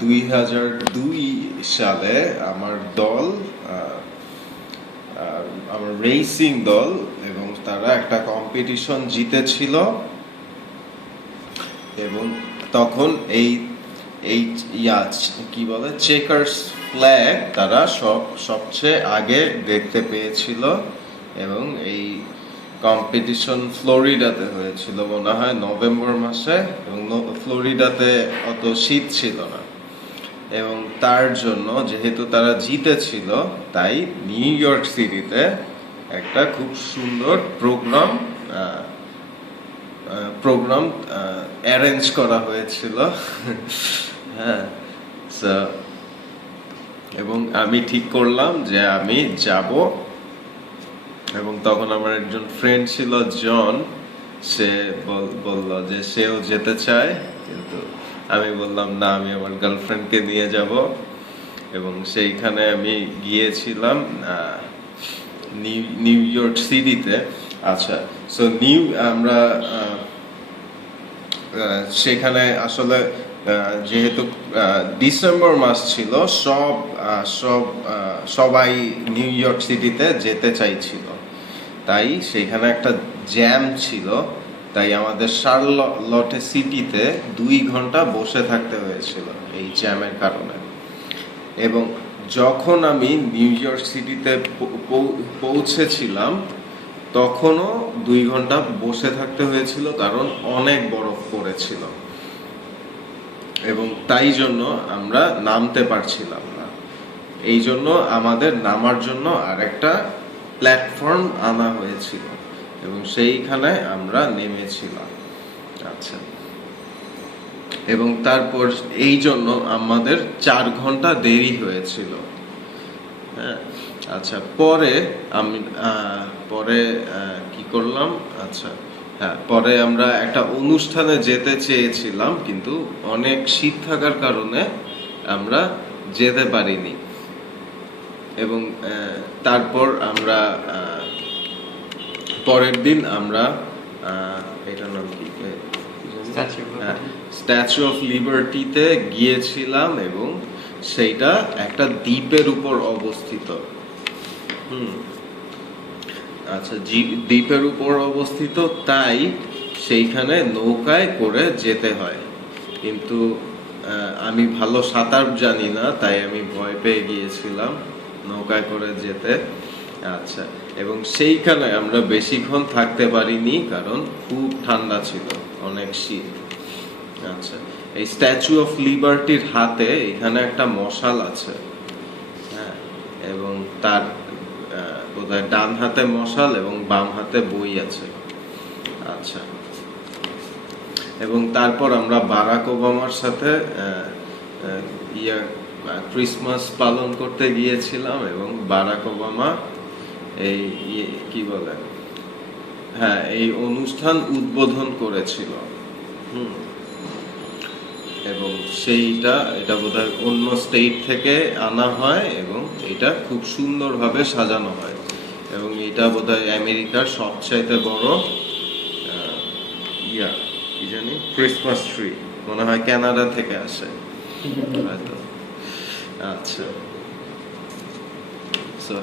2002 সালে আমার দল, আমার রেসিং দল, এবং তারা একটা কম্পিটিশন জিতেছিল। এবং তখন এই কি বলে চেকার্স ফ্ল্যাগ তারা সবচেয়ে আগে দেখতে পেয়েছিল। এবং এই কম্পিটিশন ফ্লোরিডাতে হয়েছিল মনে হয় নভেম্বর মাসে, এবং ফ্লোরিডাতে অত শীত ছিল না। এবং তার জন্য যেহেতু তারা জিতেছিল, তাই নিউ ইয়র্ক সিটিতে একটা খুব সুন্দর প্রোগ্রাম অ্যারেঞ্জ করা হয়েছিল। হ্যাঁ, এবং আমি ঠিক করলাম যে আমি যাব। এবং তখন আমার একজন ফ্রেন্ড ছিল জন, সে বলল যে সেও যেতে চায়, কিন্তু আমি বললাম না, আমি আমার গার্লফ্রেন্ডকে নিয়ে যাব। এবং সেইখানে আমি গিয়েছিলাম নিউ ইয়র্ক সিটিতে। আচ্ছা, সো আমরা সেখানে আসলে যেহেতু ডিসেম্বর মাস ছিল, সবাই নিউ ইয়র্ক সিটিতে যেতে চাইছিল, তাই সেখানে একটা জ্যাম ছিল। তাই আমাদের শার্লটে সিটিতে 2 ঘন্টা বসে থাকতে হয়েছিল এই জ্যামের কারণে। এবং যখন আমি নিউ ইয়র্ক সিটিতে পৌঁছেছিলাম, তখনও 2 ঘন্টা বসে থাকতে হয়েছিল, কারণ অনেক বরফ পড়েছিল। এবং তাই জন্য আমরা নামতে পারছিলাম না। এই জন্য আমাদের নামার জন্য আরেকটা প্ল্যাটফর্ম আনা হয়েছিল, এবং সেইখানে আমরা নেমেছিলাম। আচ্ছা, এবং তারপর এই জন্য আমাদের 4 ঘন্টা দেরি হয়েছিল। হ্যাঁ, আচ্ছা, পরে কি করলাম? আচ্ছা, হ্যাঁ, পরে আমরা একটা অনুষ্ঠানে যেতে চেয়েছিলাম, কিন্তু অনেক শীত থাকার কারণে আমরা যেতে পারিনি। এবং তারপর আমরা পরের দিন আমরা এটার নাম কি, স্ট্যাচু অফ লিবার্টিতে গিয়েছিলাম, এবং সেইটা একটা দ্বীপের উপর অবস্থিত। আচ্ছা, দ্বীপের উপর অবস্থিত, তাই সেইখানে নৌকায় করে যেতে হয়। কিন্তু আমি ভালো সাঁতার জানি না, তাই আমি ভয় পেয়ে গিয়েছিলাম নৌকায় করে যেতে। আচ্ছা, এবং সেইখানে আমরা বেশিক্ষণ থাকতে পারিনি, কারণ খুব ঠান্ডা ছিল, অনেক শীত। আচ্ছা, এই স্ট্যাচু অফ লিবার্টির হাতে এখানে একটা মশাল আছে। হ্যাঁ, এবং তার বোধহয় ডান হাতে মশাল এবং বাম হাতে বই আছে। আচ্ছা, এবং তারপর আমরা বারাক ওবামার সাথে ক্রিসমাস পালন করতে গিয়েছিলাম, এবং বারাক ওবামা এই কি বলে, হ্যাঁ, এই অনুষ্ঠান উদ্বোধন করেছিল। এবং এটা বোধহয় অন্য স্টেট থেকে আনা হয়, এবং এটা খুব সুন্দরভাবে সাজানো হয়। এবং এটা বোধহয় আমেরিকার সবচাইতে বড় কি জানি ক্রিসমাস ট্রি, মনে হয় কানাডা থেকে আসে হয়তো। আচ্ছা, সো